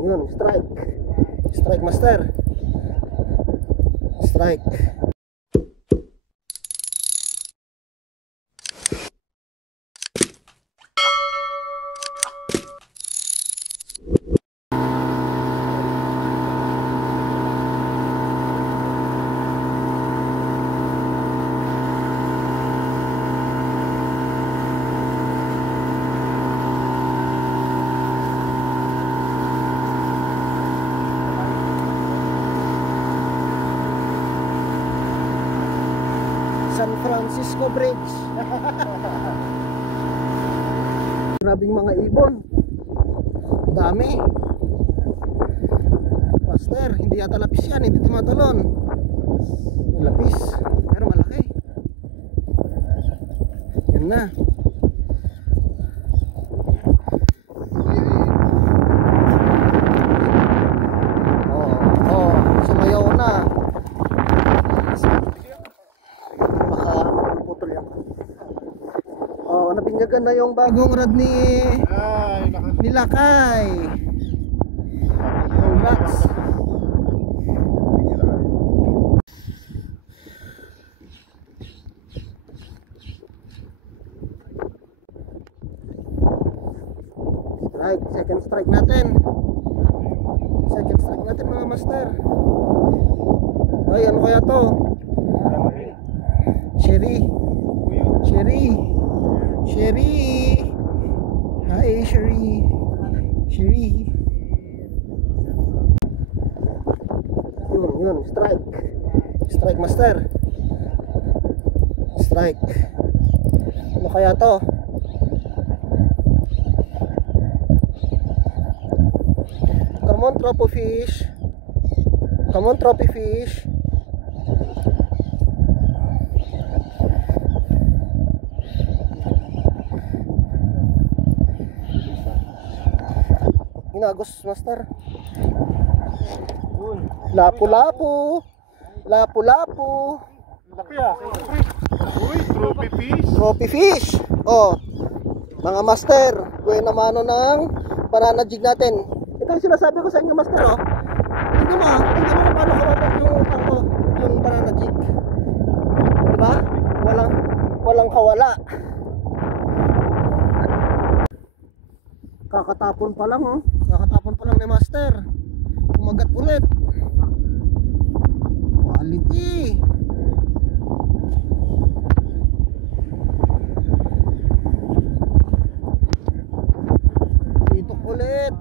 Yun, strike. Strike master. Strike. San Francisco Bridge. Grabing mga ibon. Dami. Master, hindi yata lapis yan, hindi tumatalon. Lapis, pero malaki. Yan na. Sumayaw na. Nabinyagan na yung bagong rod ni Lakay. Congrats. Strike, second strike natin. Second strike natin mga master. Ay, ano kaya to? Sherry. Sherry. Sherry. Hi Sherry. Sherry. Yun, strike. Strike master. Strike. Ano kaya to? Come on trophy fish. Come on trophy fish. Ginagos master. Lapu-lapu. Lapu-lapu. Laki ah. Uy, trophy fish. Trophy fish. Oh. Mga master, buena mano ng banana jig natin. Ito yung sinasabi ko sa inyo master oh. Hindi mo na paano kurotot yung banana jig. Diba? Walang kawala. Kakatapon pa lang oh. Kakatapon pa lang ni master. Kumagat ulit. Quality. Itok ulit.